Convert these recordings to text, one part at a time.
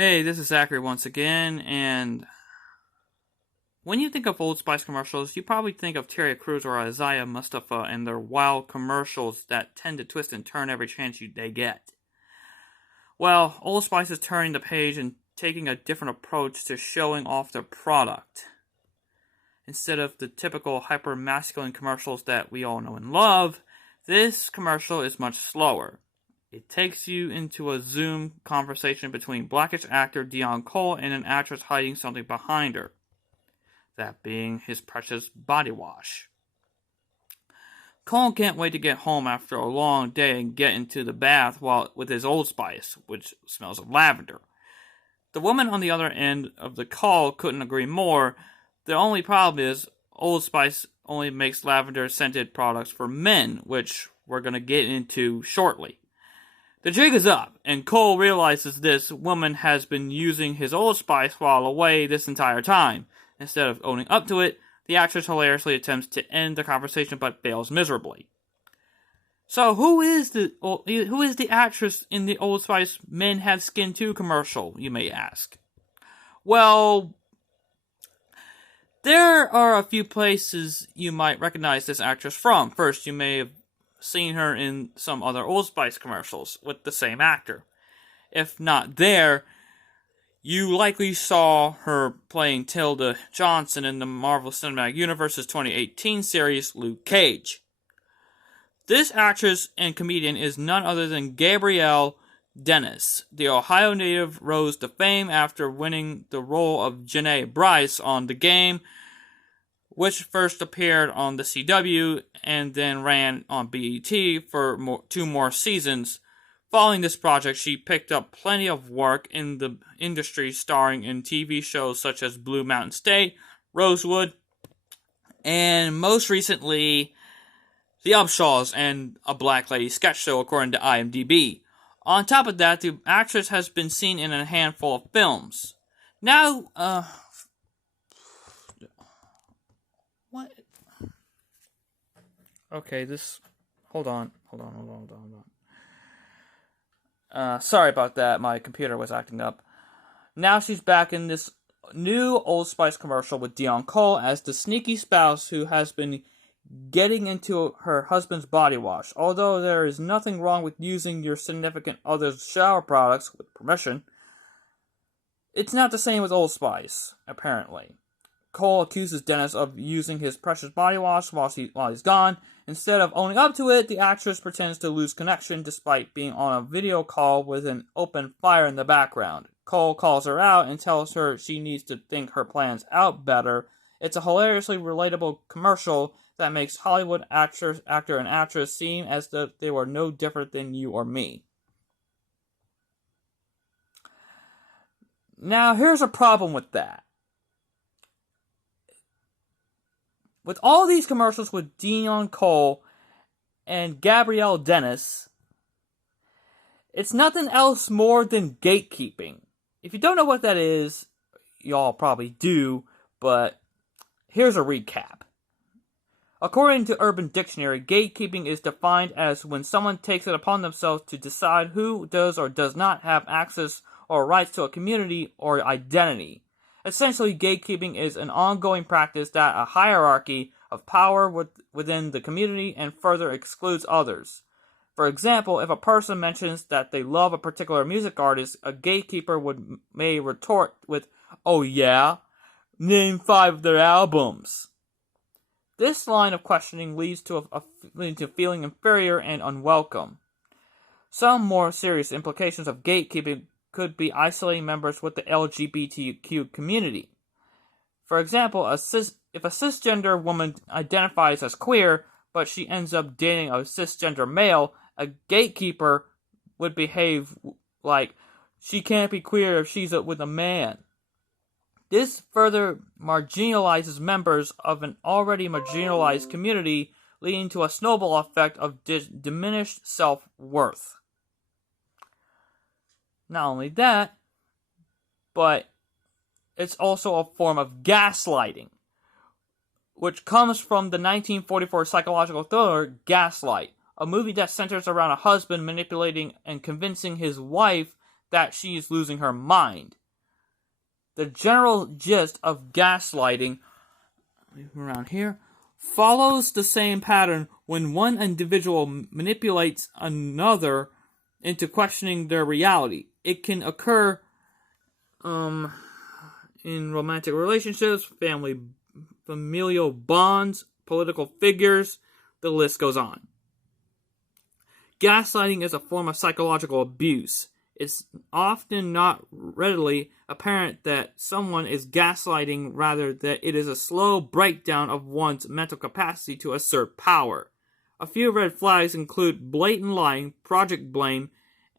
Hey, this is Zachary once again, and when you think of Old Spice commercials, you probably think of Terry Crews or Isaiah Mustafa and their wild commercials that tend to twist and turn every chance they get. Well, Old Spice is turning the page and taking a different approach to showing off their product. Instead of the typical hyper-masculine commercials that we all know and love, this commercial is much slower. It takes you into a Zoom conversation between Blackish actor Dion Cole and an actress hiding something behind her. That being his precious body wash. Cole can't wait to get home after a long day and get into the bath with his Old Spice, which smells of lavender. The woman on the other end of the call couldn't agree more. The only problem is Old Spice only makes lavender-scented products for men, which we're going to get into shortly. The jig is up, and Cole realizes this woman has been using his Old Spice while away this entire time. Instead of owning up to it, the actress hilariously attempts to end the conversation but fails miserably. So who is the actress in the Old Spice Men Have Skin Too commercial, you may ask? Well, there are a few places you might recognize this actress from. First, you may have seen her in some other Old Spice commercials with the same actor. If not there, you likely saw her playing Tilda Johnson in the Marvel Cinematic Universe's 2018 series Luke Cage. This actress and comedian is none other than Gabrielle Dennis. The Ohio native rose to fame after winning the role of Janae Bryce on The Game, which first appeared on the CW and then ran on BET for two more seasons. Following this project, she picked up plenty of work in the industry, starring in TV shows such as Blue Mountain State, Rosewood, and most recently, The Upshaws and A Black Lady Sketch Show, according to IMDb. On top of that, the actress has been seen in a handful of films. Now, what? Okay, hold on. Sorry about that, my computer was acting up. Now she's back in this new Old Spice commercial with Dion Cole as the sneaky spouse who has been getting into her husband's body wash. Although there is nothing wrong with using your significant other's shower products with permission, it's not the same with Old Spice, apparently. Cole accuses Dennis of using his precious body wash while he's gone. Instead of owning up to it, the actress pretends to lose connection despite being on a video call with an open fire in the background. Cole calls her out and tells her she needs to think her plans out better. It's a hilariously relatable commercial that makes Hollywood actor and actress seem as though they were no different than you or me. Now, here's a problem with that. With all these commercials with Dion Cole and Gabrielle Dennis, it's nothing else more than gatekeeping. If you don't know what that is, y'all probably do, but here's a recap. According to Urban Dictionary, gatekeeping is defined as when someone takes it upon themselves to decide who does or does not have access or rights to a community or identity. Essentially, gatekeeping is an ongoing practice that a hierarchy of power within the community and further excludes others. For example, if a person mentions that they love a particular music artist, a gatekeeper may retort with, "Oh yeah? Name 5 of their albums." This line of questioning leads to feeling inferior and unwelcome. Some more serious implications of gatekeeping could be isolating members with the LGBTQ community. For example, if a cisgender woman identifies as queer, but she ends up dating a cisgender male, a gatekeeper would behave like she can't be queer if she's with a man. This further marginalizes members of an already marginalized community, leading to a snowball effect of diminished self-worth. Not only that, but it's also a form of gaslighting, which comes from the 1944 psychological thriller Gaslight, a movie that centers around a husband manipulating and convincing his wife that she is losing her mind. The general gist of gaslighting, around here, follows the same pattern when one individual manipulates another into questioning their reality. It can occur in romantic relationships, familial bonds, political figures, the list goes on. Gaslighting is a form of psychological abuse. It's often not readily apparent that someone is gaslighting, rather that it is a slow breakdown of one's mental capacity to assert power. A few red flags include blatant lying, project blame,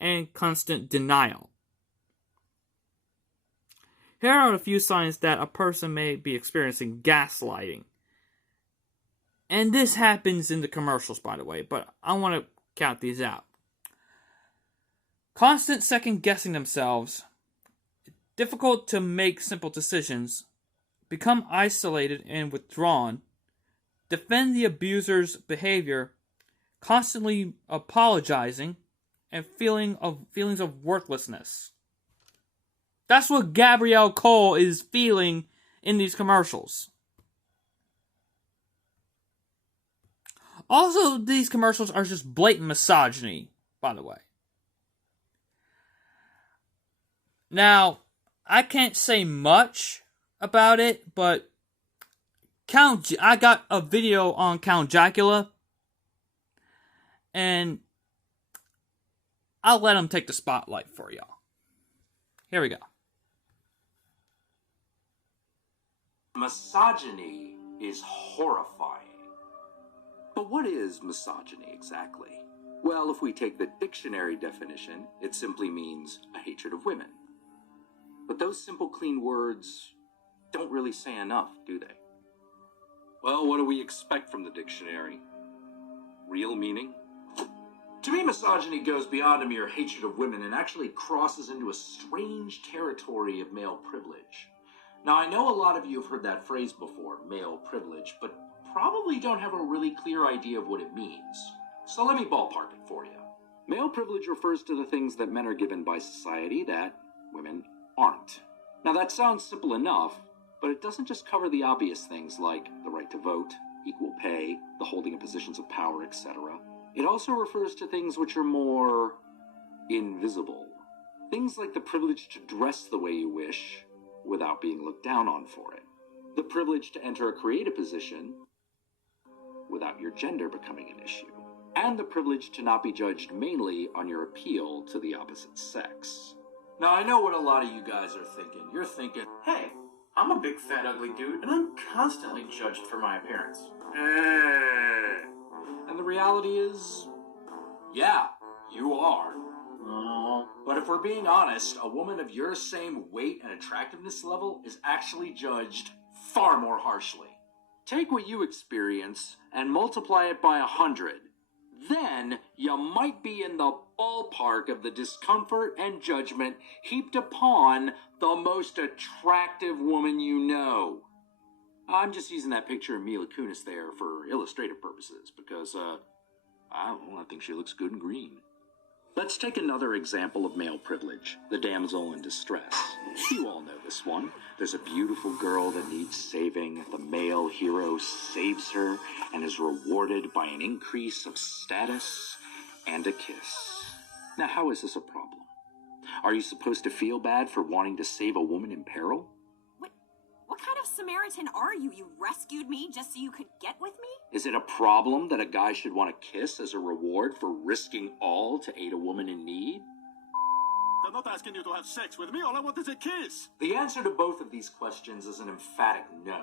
and constant denial. Here are a few signs that a person may be experiencing gaslighting. And this happens in the commercials, by the way, but I want to count these out. Constant second-guessing themselves, difficult to make simple decisions, become isolated and withdrawn, defend the abuser's behavior, constantly apologizing, and feelings of worthlessness. That's what Gabrielle Cole is feeling in these commercials. Also, these commercials are just blatant misogyny, by the way. Now, I can't say much about it, but I got a video on Count Dracula, and I'll let him take the spotlight for y'all. Here we go. Misogyny is horrifying. But what is misogyny exactly? Well, if we take the dictionary definition, it simply means a hatred of women. But those simple, clean words don't really say enough, do they? Well, what do we expect from the dictionary? Real meaning? To me, misogyny goes beyond a mere hatred of women and actually crosses into a strange territory of male privilege. Now, I know a lot of you have heard that phrase before, male privilege, but probably don't have a really clear idea of what it means. So let me ballpark it for you. Male privilege refers to the things that men are given by society that women aren't. Now, that sounds simple enough, but it doesn't just cover the obvious things like the right to vote, equal pay, the holding of positions of power, etc. It also refers to things which are more invisible. Things like the privilege to dress the way you wish without being looked down on for it. The privilege to enter a creative position without your gender becoming an issue. And the privilege to not be judged mainly on your appeal to the opposite sex. Now, I know what a lot of you guys are thinking. You're thinking, hey, I'm a big fat ugly dude and I'm constantly judged for my appearance. And the reality is, yeah, you are. But if we're being honest, a woman of your same weight and attractiveness level is actually judged far more harshly. Take what you experience and multiply it by 100. Then you might be in the ballpark of the discomfort and judgment heaped upon the most attractive woman you know. I'm just using that picture of Mila Kunis there for illustrative purposes because, I think she looks good in green. Let's take another example of male privilege, the damsel in distress. You all know this one. There's a beautiful girl that needs saving. The male hero saves her and is rewarded by an increase of status and a kiss. Now, how is this a problem? Are you supposed to feel bad for wanting to save a woman in peril? What kind of Samaritan are you? You rescued me just so you could get with me? Is it a problem that a guy should want to kiss as a reward for risking all to aid a woman in need? I'm not asking you to have sex with me. All I want is a kiss. The answer to both of these questions is an emphatic no.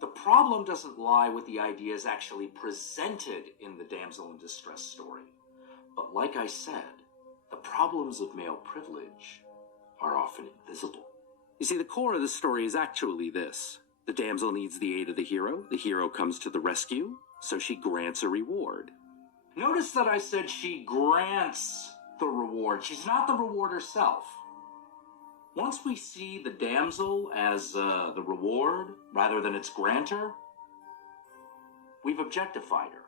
The problem doesn't lie with the ideas actually presented in the damsel in distress story. But like I said, the problems of male privilege are often invisible. You see, the core of the story is actually this. The damsel needs the aid of the hero comes to the rescue, so she grants a reward. Notice that I said she grants the reward. She's not the reward herself. Once we see the damsel as the reward, rather than its grantor, we've objectified her.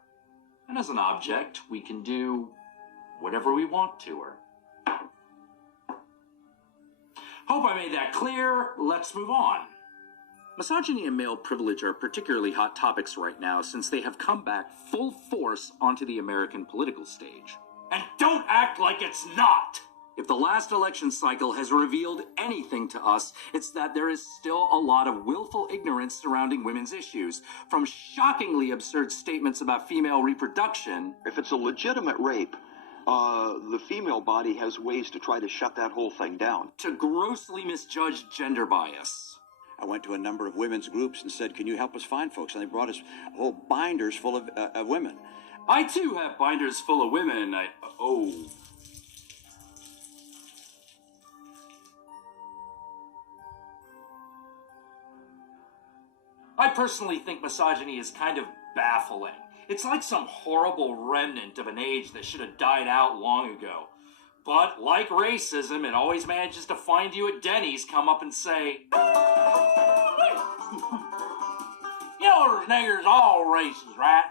And as an object, we can do whatever we want to her. Hope I made that clear. Let's move on. Misogyny and male privilege are particularly hot topics right now since they have come back full force onto the American political stage. And don't act like it's not! If the last election cycle has revealed anything to us, it's that there is still a lot of willful ignorance surrounding women's issues, from shockingly absurd statements about female reproduction. If it's a legitimate rape, the female body has ways to try to shut that whole thing down. To grossly misjudged gender bias. I went to a number of women's groups and said, can you help us find folks? And they brought us whole binders full of women. I too have binders full of women. I personally think misogyny is kind of baffling. It's like some horrible remnant of an age that should have died out long ago. But like racism, it always manages to find you at Denny's, come up and say, you know, there's niggers all races, right?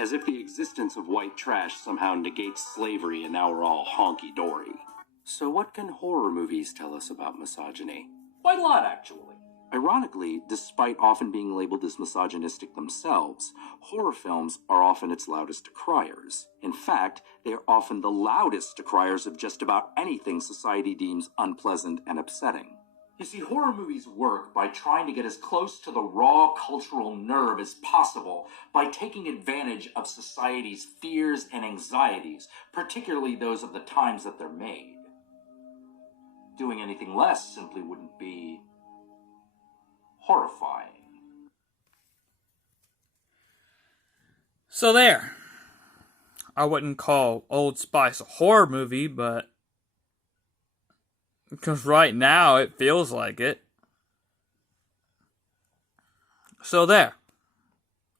As if the existence of white trash somehow negates slavery and now we're all honky-dory. So what can horror movies tell us about misogyny? Quite a lot, actually. Ironically, despite often being labeled as misogynistic themselves, horror films are often its loudest decriers. In fact, they are often the loudest decriers of just about anything society deems unpleasant and upsetting. You see, horror movies work by trying to get as close to the raw cultural nerve as possible by taking advantage of society's fears and anxieties, particularly those of the times that they're made. Doing anything less simply wouldn't be horrifying. So there. I wouldn't call Old Spice a horror movie, but because right now it feels like it. So there.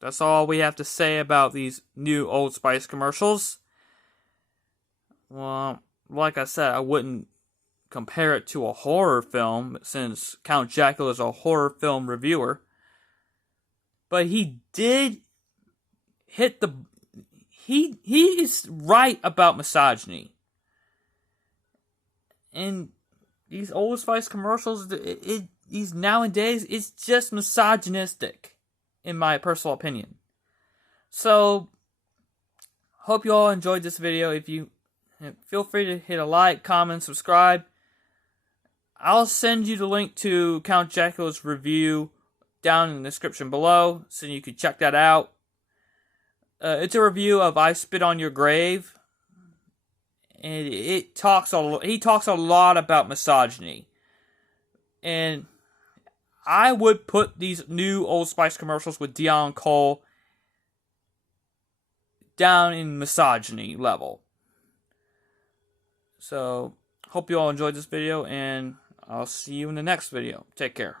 That's all we have to say about these new Old Spice commercials. Well, like I said, I wouldn't compare it to a horror film, since Count Jackal is a horror film reviewer. But he did hit the... He is right about misogyny. And these Old Spice commercials, these nowadays, it's just misogynistic, in my personal opinion. So, hope you all enjoyed this video. If you feel free to hit a like, comment, subscribe. I'll send you the link to Count Jackal's review down in the description below, so you can check that out. It's a review of I Spit on Your Grave, and he talks a lot about misogyny. And I would put these new Old Spice commercials with Dion Cole down in misogyny level. So, hope you all enjoyed this video, and I'll see you in the next video. Take care.